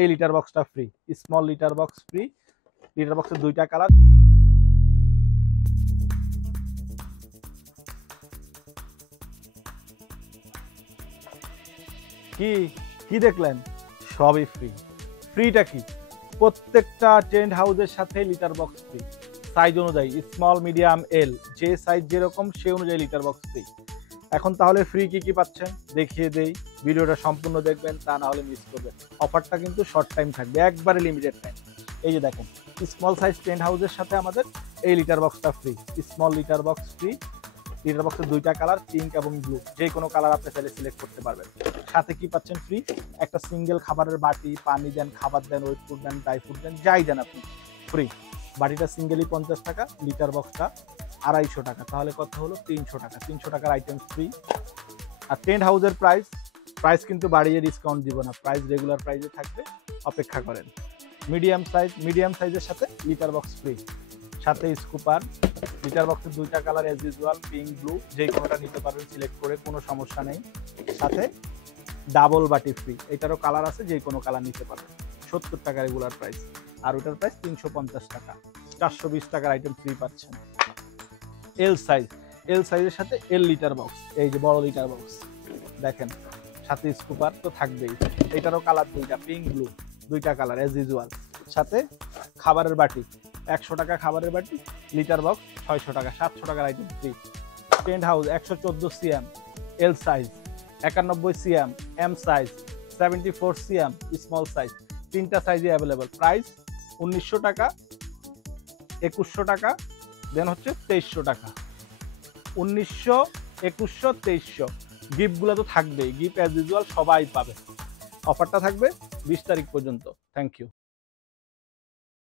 এই লিটার বক্সটা free, small litre box free. Litre বক্সের 2টা কালার। কি কি দেখলেন? সবই ফ্রি। ফ্রিটা কি? প্রত্যেকটা টেন্ট হাউসের সাথে লিটার বক্স ফ্রি, সাইজ অনুযায়ী স্মল মিডিয়াম এল, যে সাইজ যেরকম সে অনুযায়ী লিটার বক্স ফ্রি। এখন তাহলে ফ্রি কি কি পাচ্ছেন দেখিয়ে দেই, ভিডিওটা সম্পূর্ণ দেখবেন, তা না হলে মিস করবেন। অফারটা কিন্তু শর্ট টাইম থাকবে, একবারে লিমিটেড টাইম। এই যে দেখেন, স্মল সাইজ টেন্ট হাউসের সাথে আমাদের এই লিটার বক্সটা free, small litre box free. Litre বক্সের 2টা কালার, পিঙ্ক এবং ব্লু, যে কোনো কালার আপনি চাইলে সিলেক্ট করতে পারবেন। সাথে কি পাচ্ছেন ফ্রি? একটা সিঙ্গেল খাবারের বাটি, পানি দেন, খাবার দেন, ওয়েট ফুড দেন, ড্রাই ফ্রুট দেন, যাই দেন আপনি ফ্রি। বাটিটা সিঙ্গেলি 50 টাকা, লিটার বক্সটা 250 টাকা, তাহলে কত হলো? 300 টাকা। 300 টাকার আইটেম ফ্রি। আর টেন্ট হাউসের প্রাইস কিন্তু বাড়িয়ে ডিসকাউন্ট দিব না, প্রাইস রেগুলার প্রাইসে থাকবে, অপেক্ষা করেন। মিডিয়াম সাইজের সাথে লিটার বক্স ফ্রি, সাথে স্কুপার। লিটার বক্সের 2টা colour age usual, pink blue, যে কোনোটা নিতে পারবেন সিলেক্ট করে, কোনো সমস্যা নেই। সাথে ডাবল বাটি ফ্রি, এটারও কালার আছে, যে কোনো কালার নিতে পারবেন। 70 টাকা রেগুলার প্রাইস, আর ওটার প্রাইস 350 টাকা। 420 টাকার আইটেম ফ্রি পাচ্ছেন। এল সাইজের সাথে এল লিটার বক্স, এই যে বড় লিটার বক্স দেখেন, সাথে স্কুপার তো থাকবেই। এটারও কালার 2টা, পিঙ্ক ব্লু, 2টা কালার এজ ইউজুয়াল। সাথে খাবারের বাটি 100 টাকা, খাবারের বাটি লিটার বক্স 600 টাকা। 700 টাকার item free. Tent house 114 CM L size, 91 CM M size, 74 CM small size, 3টা সাইজে অ্যাভেলেবল। প্রাইস 1900 টাকা, 2100 টাকা, দেন হচ্ছে 2300 টাকা। 1900, 2100, 2300। গিফটগুলো তো থাকবেই, গিফট অ্যাজ ইউজুয়াল সবাই পাবে। অফারটা থাকবে 20 তারিখ পর্যন্ত। Thank you.